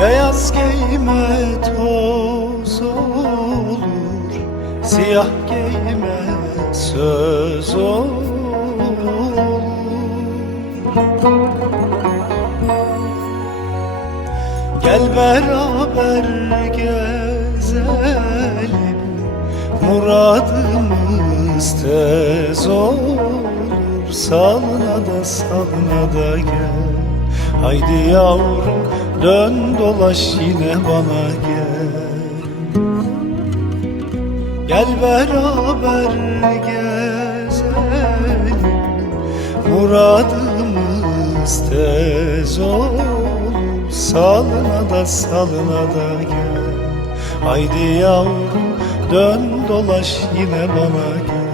Beyaz giyme toz olur, siyah giyme söz olur. Gel beraber gezelim, muradımız tez olur. Salına da salına da gel, haydi yavrum dön dolaş yine bana gel. Gel beraber gezelim, muradımız tez olur. Salına da salına da gel, haydi yavrum dön dolaş yine bana gel.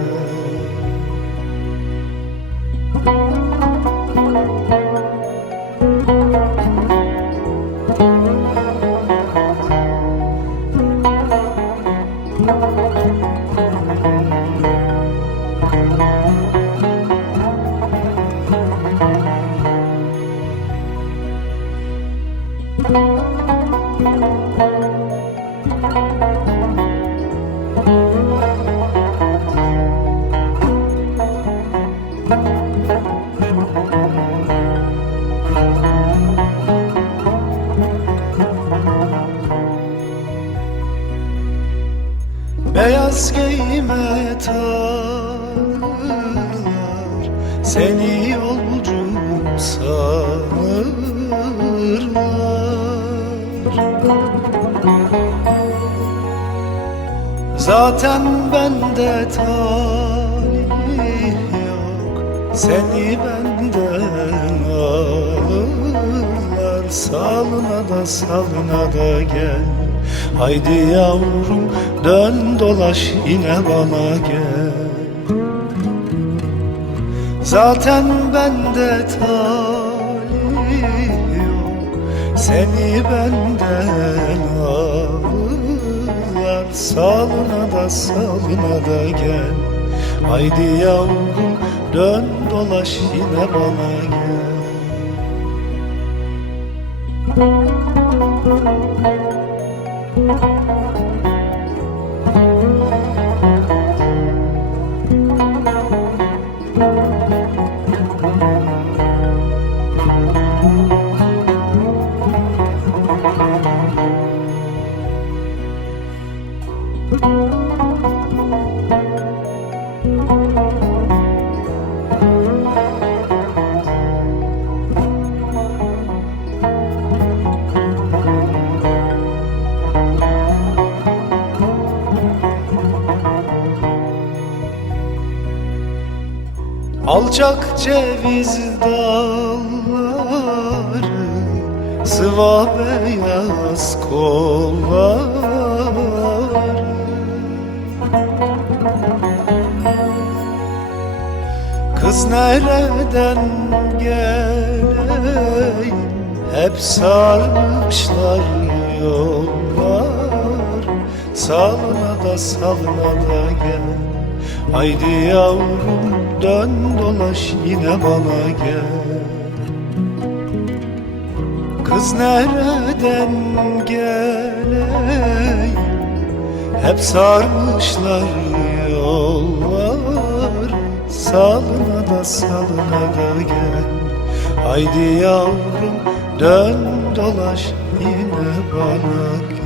Beyaz giyme tanırlar, seni yolcu sanırlar. Zaten bende talih yok, seni benden alırlar. Salına da salına da gel, haydi yavrum dön dolaş yine bana gel. Zaten bende talih yok, seni benden alırlar. Salına da salına da gel, haydi yavrum dön dolaş yine bana gel. Alçak ceviz dalları, sıva beyaz kolları. Kız nereden geleyim, hep sarmışlar yollar. Salına da salına da gel, haydi yavrum dön dolaş yine bana gel. Kız nereden geleyim, hep sarmışlar yollar. Salına da salına da gel, haydi yavrum dön dolaş yine bana gel.